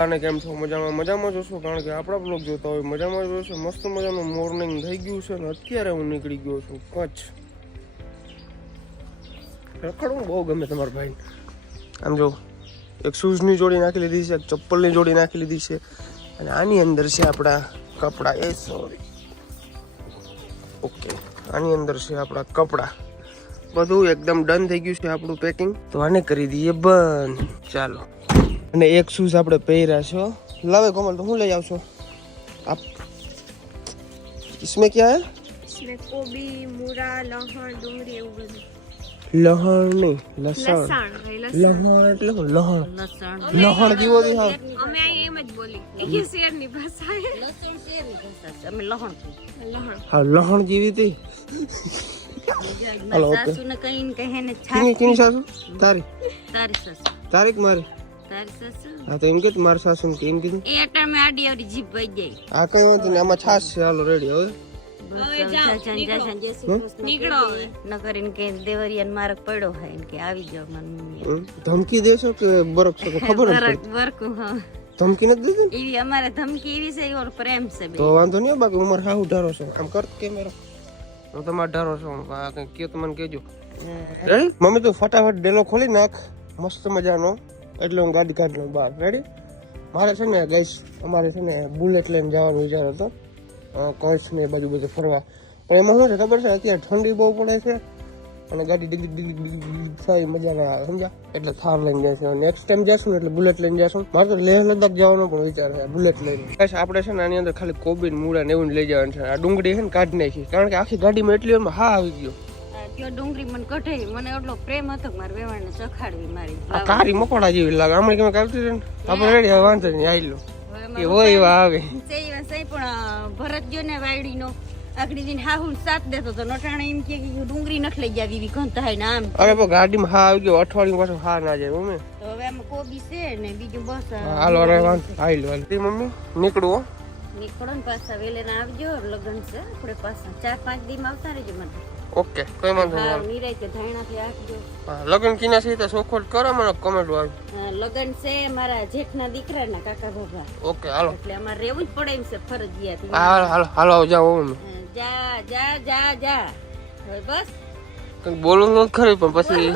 આને કેમ છો? મજામાં જોશો, કારણ કે આપણા બ્લોગ જોતા હોય મજામાં જોશો. મસ્ત મજાનું મોર્નિંગ થઈ ગયું છે ને અત્યારે હું નીકળી ગયો છું કચ્છ. રખડવું બહુ ગમે તમારા ભાઈ. આમ જો એક શૂઝની જોડી નાખી લીધી છે, એક ચપ્પલની જોડી નાખી લીધી છે, અને આની અંદર છે આપણા કપડાં. ઓકે, આની અંદર છે આપણા કપડાં. બધું એકદમ ડન થઈ ગયું છે આપણું પેકિંગ. તો આને કરી દઈએ બંધ. ચાલો. અને એક શૂઝ આપણે પહેર્યા છો. લાવે કોમલ, તો હું લઈ આવશો આપ? इसमें क्या है? इसमें कोबी, मूरा, लहण, डूंगरी એવું બધું. લહણ નહીં, લસણ. લહણ એટલે શું? લહણ કેવો છે? હા, અમે અહીં એમ જ બોલી. એ શેરની ભાષા છે. લસણ શેરની ભાષા છે. અમે લહણ કહીએ. લહણ. હા, લહણ જેવી હતી. હાલો, ઓકે. સાસુને કહીને કહે ને કિની સાસુ? તારી સાસુ. તારીખ મારી. તારી સાસુ. હા, તો એમ કે મારી સાસુ ને એમ કીધું. એ અટાણે આડી આવડી જીભ વઈ જાય. આ કઈ વાંધો નહીં, આમાં છાશ છે. હાલો, રેડી. હવે નીકળો ન કરીને કે દેવરિયાન માર્ગ પડ્યો હોય ને કે આવી જાવ મને. ધમકી દેશો કે બરક છો? ખબર નથી. બરકું. હા, ધમકી નથી દેતી એવી અમારે ધમકી એવી છે, એવો પ્રેમ છે. તો વાંધો નહીં. બાકી ઉમર હાઉ ઢારો છે. આમ કર કેમેરા. હું તમારે ઢારો છું. કઈ કયો તો મને કહેજો. મમ્મી તું ફટાફટ ડેલો ખોલી નાખ મસ્ત મજાનો, એટલે હું ગાડી કાઢી લઉં બહાર. રેડી? મારે છે ને ગાઈસ, અમારે છે ને બુલેટ લઈને જવાનો વિચાર હતો કચ્છ ને બાજુ બધે ફરવા. પણ એમાં શું છે ખબર છે, અત્યારે ઠંડી બહુ પડે છે અને ગાડી ડીગ થાય, મજા ના આવે, સમજ્યા? એટલે થાર લઈને જઈશું. નેક્સ્ટ ટાઈમ જઈશું ને એટલે બુલેટ લઈને જઈશું. મારે તો લેહ લદ્દાખ જવાનો પણ વિચાર છે બુલેટ લઈને. બસ આપણે છે ને આની અંદર ખાલી કોબી મૂળા ને એવું લઈ જવાનું છે. આ ડુંગળી છે ને કાઢી નાખી, કારણ કે આખી ગાડીમાં એટલી એમાં હા આવી ગયો. ડુંગળી મને કઢાઈ, મને એટલો પ્રેમ હતો મારા વેવાણને ચખાડવી મારી. આ કારી મકોડા જેવી લાગે. આમાં કેમ કાઢતી છે ને આપણે રેડી. હવે વાંધો નહીં, આઈ લો એ હોય એવા આવે. પણ ભરત જો ને વાયડીનો આખડી દિન હાહુન સાથ દેતો તો નટાણે એમ કે ડુંગળી નથી લઈ જાવી એવી ગંધ થાય ને આમ. અરે પણ ગાડીમાં હા આવી ગયો, અઠવાડિયું પાછું હા ના જાય મમ્મી. તો હવે આમાં કોબી છે ને બીજું બસ. હાલો, અરે વાંધો આઈ લો. મમ્મી નીકળું હો. નીકળો ને પાછા વેલેના આવજો. લગન છે આપણે પાછા 4-5 દીમાં આવતા રહેજો મને. ઓકે, કોઈ વાંધો નહીં. હા, નિરાય ધાણાથી આપજો. લગન કિના છે તો સોખોટ કરો, મને કમેન્ટ વાળ. લગન છે મારા જેઠના દીકરાના કાકા બાબા. ઓકે, હાલો. એટલે અમારે રહેવું જ પડે એમ છે ફરજિયાત. હાલો હાલો હાલો, જાઓ. જા જા જા જા. હવે બસ કંઈક બોલું નથી ખરી, પણ પછી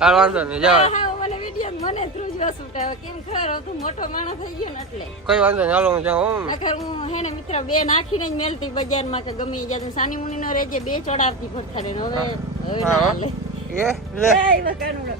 હાલ વાંધો નહીં, જાઓ. હા, મને વિડિયો મને ધ્રુજવા સુટાવે કેમ ખરો તું મોટો માણસ થઈ ગયો ને એટલે. કઈ વાંધો નહીં, હાલો હું જાઉં. આખર હું હેને મિત્ર બે નાખીને જ મેલતી બજારમાં કે ગમે જા સાની મુની નો રેજે બે ચડાવતી ફરતા રે. હવે ના લે એ લે એ કાનુડો.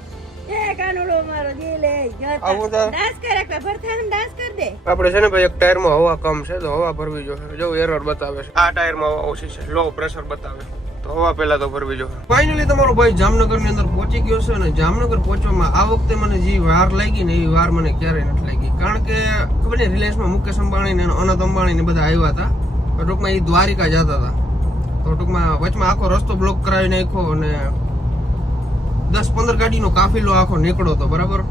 એ કાનુડો મારો જે લે આવું તો ડાન્સ કરે કે ભરથામ ડાન્સ કર દે. આપણે છે ને ભાઈ એક ટાયરમાં હવા કમ છે તો હવા ભરવી જોઈએ. જો એરર બતાવે છે, આ ટાયરમાં હવા ઓછી છે, લો પ્રેશર બતાવે, તો હવા પહેલા તો ભરવી જોઈએ. ફાઇનલી તમારો ભાઈ જામનગર ની અંદર પહોંચી ગયો છે. અને જામનગર પહોંચવામાં આ વખતે મને જે વાર લાગી ને એ વાર મને ક્યારેય નથી લાગી. કારણ કે ખબર ને રિલાયન્સમાં મુકેશ અંબાણી ને અનંત અંબાણી ને બધા આવ્યા હતા. ટૂંકમાં એ દ્વારિકા જતા હતા, તો ટૂંકમાં વચમાં આખો રસ્તો બ્લોક કરાવી નાખ્યો અને 10-15 ગાડીનો કાફિલો આખો નીકળો હતો, બરાબર.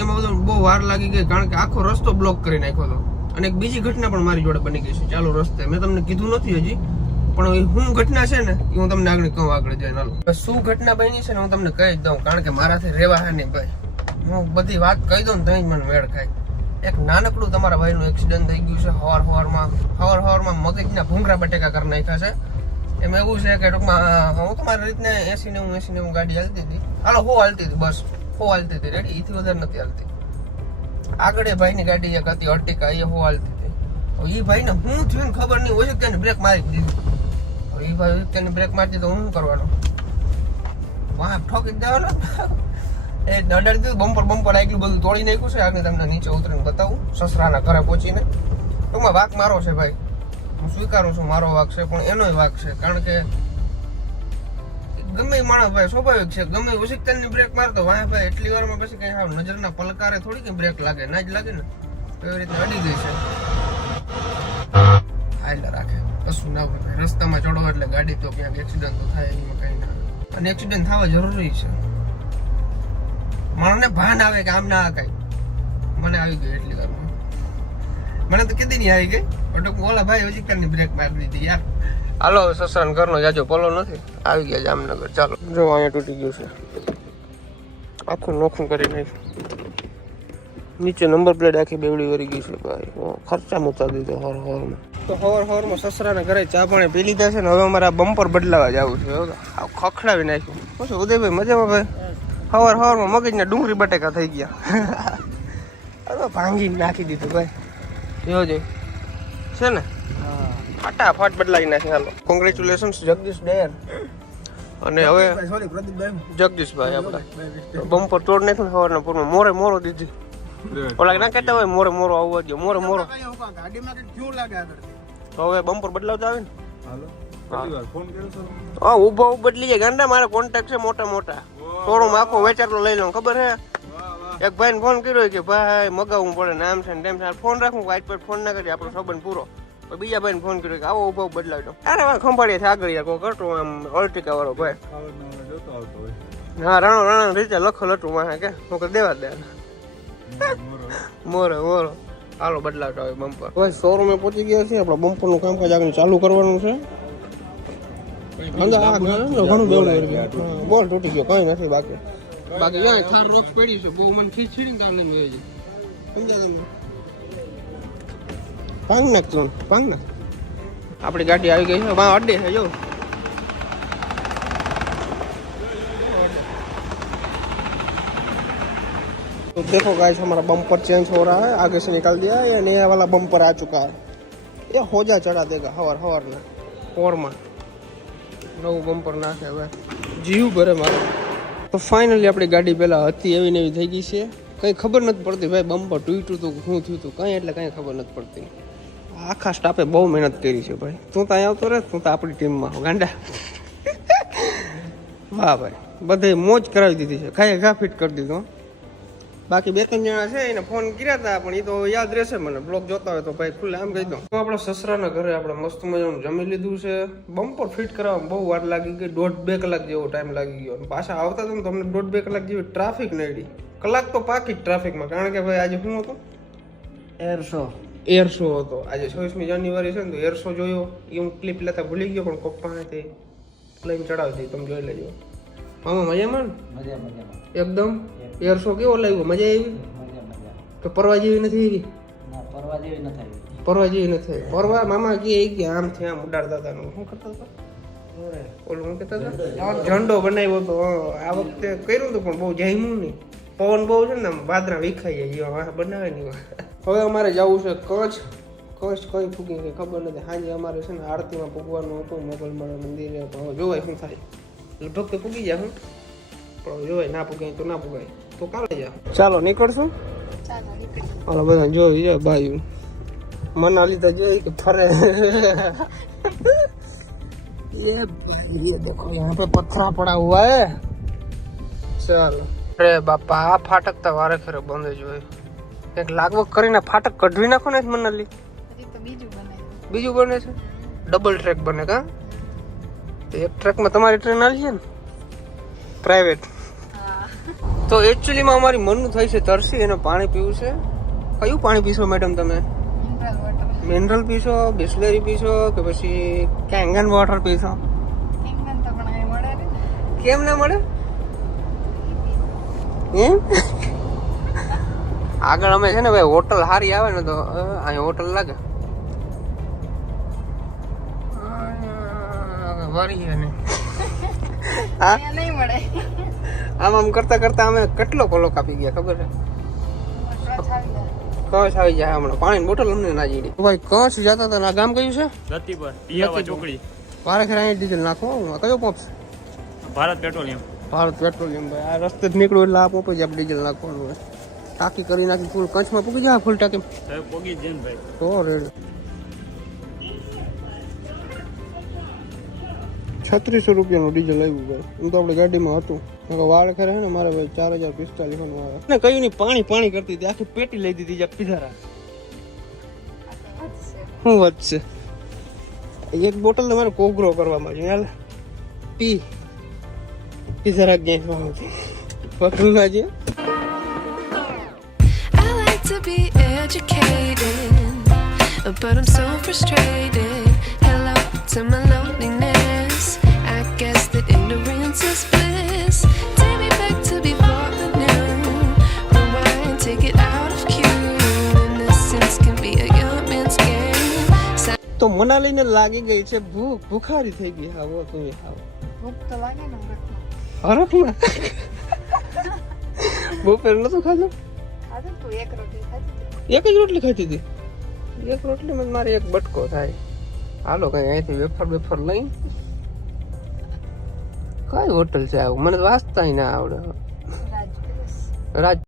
એમાં બધું બહુ વાર લાગી ગઈ, કારણ કે આખો રસ્તો બ્લોક કરી નાખ્યો હતો. અને એક બીજી ઘટના પણ મારી જોડે બની ગઈ છે ચાલુ રસ્તે. મેં તમને કીધું નથી હજી, પણ શું ઘટના છે ને એ હું તમને આગળ કહું. આગળ જઈને હાલો શું ઘટના બની છે ને હું તમને કહી જ દઉં, કારણ કે મારાથી રેવા હે નહીં ભાઈ. હું બધી વાત કહી દઉં ને તો જ મને વેળ ખાય. એક નાનકડું તમારા ભાઈનું એક્સિડન્ટ થઈ ગયું છે. હવારમાં મગજના ભૂંગરા બટેકા કરી નાખ્યા છે. એમાં એવું છે કે ટૂંકમાં હું તમારી રીતને 80-90 ગાડી હાલતી હતી. હાલો હો હાલતી હતી, બસ હો હાલતી હતી, રેડી. એથી વધારે નથી હાલતી. આગળ એ ભાઈની ગાડી એક હતી અર્ટિકા, એ હો હાલતી હતી. એ ભાઈને હું થયું ખબર નહીં હોય કે બ્રેક મારી દીધી. એ ભાઈ તેને બ્રેક મારતી તો હું શું કરવાનો? વાહ ઠોકી દેવાનો. એ અડાડી દીધું, બમ્પર આગળ બધું તોડી નાખ્યું છે. આગળ તમને નીચે ઉતરીને બતાવું સસરાના ઘરે પહોંચીને. ટૂંકમાં વાક મારો છે ભાઈ, હું સ્વીકારું છું મારો વાક છે, પણ એનો વાક છે. કારણ કે ગમે માણસ ભાઈ સ્વાભાવિક છે, ગમે ઉશિકતાની બ્રેક મારતો વાહ ભાઈ એટલી વારમાં પછી કઈ નજરના પલકારે થોડી કઈ બ્રેક લાગે, ના જ લાગે ને. એવી રીતે અડી ગઈ છે. હાઈલા રાખે કશું ના હોય. રસ્તામાં ચડો એટલે ગાડી તો ક્યાંક એક્સિડન્ટ તો થાય, એમાં કઈ ના. અને એક્સિડન્ટ થવા જરૂરી છે. મને ભાન આવે કે આમ ના કઈ. મને આવી ગઈ એટલી વારમાં. મને તો કીધી નહીં આવી ગઈ, પણ ઓલા ભાઈ ઉશિકતાની બ્રેક મારી દીધી યાર. હાલો સસરાન ઘરનો જાજો પલો નથી. આવી ગયા જામનગર. ચાલો જો અહીંયા તૂટી ગયું છે, આખું નોખું કરી નાખ્યું. નીચે નંબર પ્લેટ આખી બેવડી વરી ગઈ છે ભાઈ. ખર્ચા મૂતા દીધો હવારમાં. તો હવારમાં સસરાના ઘરે ચા પાણી પી લીધા છે ને હવે અમારે આ બમ્પર બદલાવા જવું છે. આ ખખડાવી નાખ્યું. શું છે ઉદયભાઈ મજામાં ભાઈ? હવારમાં મગજના ડુંગળી બટેકા થઈ ગયા. હવે ભાંગીને નાખી દીધું ભાઈ. જોજો છે ને ફટાફટ બદલાવી નાખી. હાલો કોંગ્રેચ્યુલેશન્સ જગદીશ ડેર. અને હવે જગદીશભાઈ આપડા બમ્પર તોડ નાખ્યું સવારના પૂરમાં. મોરો દીધી. ઓલા ના કહેતા હોય મોરો આવવા દો. મોરો હવે બમ્પર બદલાવતા આવે ને. હા ઉભો બદલી જાય ગાંડા. મારા કોન્ટેક્ટ છે મોટા થોડું આખો વેચારલો લઈ લઉં. ખબર હે એક ભાઈને ફોન કર્યો કે ભાઈ મગાવવું પડે નામ છે ને તેમ છે. ફોન રાખું વાઇટ પર ફોન ના કરીએ આપણો સંબંધ પૂરો. બીજા ભાઈને ફોન કર્યો કે આવો ઉભો બદલાવી દો. અરે ખંભાળીએ છે આગળ યાર કોઈ કરતો આમ અર્ટિકા વાળો ભાઈ. હા રાણો રીતે લખો લટું માથે કે હું કરી દેવા દે. મોરો હાલો બદલાવતા હોય બમ્પર. હવે શોરૂમે પહોંચી ગયા છે. આપણા બમ્પરનું કામકાજ આગળ ચાલુ કરવાનું છે. ઘણું બેવડું બોલ તૂટી ગયો કઈ નથી બાકી ક્યાં થાર રોજ પડી છે. બહુ મને ખીચડી કામ નહીં પાંગ નાખ. આપણી ગાડી આવી ગઈ છે. અડ્ડે છે જો. तो देखो गाइस हमारा बम्पर चेंज हो रहा है. आगे से निकाल दिया. ये नया वाला बम्पर आ चुका है. ये होजा चढ़ा देगा हवर में और में नવું બમ્પર નાખે હવે જીવ ભરે મારો. તો ફાઇનલી આપણી ગાડી પહેલા હતી એવી ને એવી થઈ ગઈ છે. કંઈ ખબર નથી પડતી ભાઈ બમ્પર તૂટ્યું હતું શું થયું હતું કંઈ એટલે કંઈ ખબર નથી પડતી. આખા સ્ટાફે બહુ મહેનત કરી છે ભાઈ. તું તો અહીંયા આવતો રહે તું તો આપણી ટીમમાં ગાંડા. વાહ ભાઈ બધે મોજ કરાવી દીધી છે. ઘા ફિટ કરી દીધું. બાકી 2-3 જણા છે એને ફોન કર્યા હતા પણ એ તો યાદ રહેશે મને. બ્લોગ જોતા હોય તો ભાઈ ખુલ્લે આમ કહી દઉં. આપણા સસરાના ઘરે આપણે મસ્ત મજાનું જમી લીધું છે. બમ્પર ફિટ કરવામાં બહુ વાર લાગી ગઈ. 1.5-2 કલાક જેવો ટાઈમ લાગી ગયો. પાછા આવતા તો તમને 1.5-2 કલાક જેવી ટ્રાફિક નડી. કલાક તો પાકી ટ્રાફિકમાં. કારણ કે ભાઈ આજે શું હતું એર શો હતો. આજે 26મી જાન્યુઆરી છે ને તો એર શો જોયો. એ હું ક્લિપ લેતા ભૂલી ગયો પણ કોક પાસેથી લઈને ચડાવી દઈ. તમે જોઈ લેજો. મામા મજામાં ને એકદમ. એર શો કેવો લાગ્યો? મજા આવી? તો પરવા જેવી નથી? પરવા જેવી નથી. પરવા મામા કે આમ છે આમ ઉડાડતા હતા. શું કરતા હતા ઓલું શું કહેતા હતા? ઝંડો બનાવ્યો હતો. આ વખતે કર્યું હતું પણ બહુ જામ્યું નહીં. પવન બહુ છે ને વાદરા વિખાઈ જાય બનાવે નહીં. હવે અમારે જવું છે કચ્છ. કઈ ફૂકી કઈ ખબર નથી. સાંજે અમારે છે ને આરતીમાં પૂગવાનું હતું મોગલમાળા મંદિરે. હવે જોવાય શું થાય. લગભગ તો પૂગી જાય હું પણ જોવાય ના પૂગાય તો ના પૂગાય તો કાલે જા. ચાલો નીકળશું. હાલો બધા જોઈ ભાઈ મનાલી તો જોઈ કે ફરે. ये भाई ये देखो यहाँ पे पत्थरा पड़ा हुआ है. ચાલો અરે બાપા આ ફાટક તો વારે ખરે બંધ જ હોય. એક લાગવગ કરીને ફાટક કઢવી નાખો ને મનાલી. બીજું બને છે. ડબલ ટ્રેક બને કા. એક ટ્રેકમાં તમારી ટ્રેન આવી છે ને પ્રાઇવેટ. તો એકચ્યુઅલીમાં અમારી મનનું થાય છે તરસી એને પાણી પીવું છે. કયું પાણી પીશો મેડમ તમે? મિનરલ પીશો, બિસ્લેરી પીશો કે પછી કેંગન વોટર પીશો? કેમ ના મળે એમ? આગળ અમે છે ને ભાઈ હોટલ સારી આવે ને તો અહીંયા હોટલ લાગે. આમ આમ કરતા કરતા અમે કેટલો કોલો કાપી ગયા ખબર છે? કચ્છ આવી જાય હમણાં. પાણીની બોટલ અમને ના જીડી. ભાઈ કચ્છ જતા હતા. આ ગામ કયું છે? રતિપર પિયાવા ચોકડી. વારે ખરે અહીં ડીઝલ નાખો. કયો પંપ છે? ભારત પેટ્રોલિયમ. ભારત પેટ્રોલિયમ ભાઈ આ રસ્તે જ નીકળ્યું એટલે આ પંપે જ આપણે ડીઝલ નાખવાનું હોય. ટાંકી કરી નાખી ફૂલ. કચ્છમાં પૂગી જાય ફૂલ ટાંકી પૂગી જાય ભાઈ. તો રેડી 3600 રૂપિયાનું ડીઝલ આવ્યું ભાઈ. એમ તો આપણે ગાડીમાં હતું. વાળ ખરે ને મારે ભાઈ 4045 નું આવે ને. કયું નહીં પાણી પાણી કરતી હતી. આખી પેટી લઈ દીધી છે પીધારા. શું વાત છે? એક બોટલ તમારે કોગરો કરવામાં છે. હાલ પી પીધારા ક્યાંય પકડું ના છે. To be educated, but I'm so frustrated. Hello to my loneliness. I guess that ignorance is bliss. Take me back to before the noon. Rewind, take it out of તો મના લઈને લાગી ગઈ છે ભૂખ ભૂખારી થઈ ગઈ હા વો તું હા ભૂખ તો લાગે ને હરખમાં બપોર નતું ખાધું આજે તું એક રોટલી ખાધી એક જ રોટલી ખાધી હતી એક રોટલી માં મારે એક બટકો થાય હાલો કઈ અહીંથી વેફર લઈ કઈ હોટલ છે આવું મને તો વાંચતા ના આવડે રાજપીસ રાજ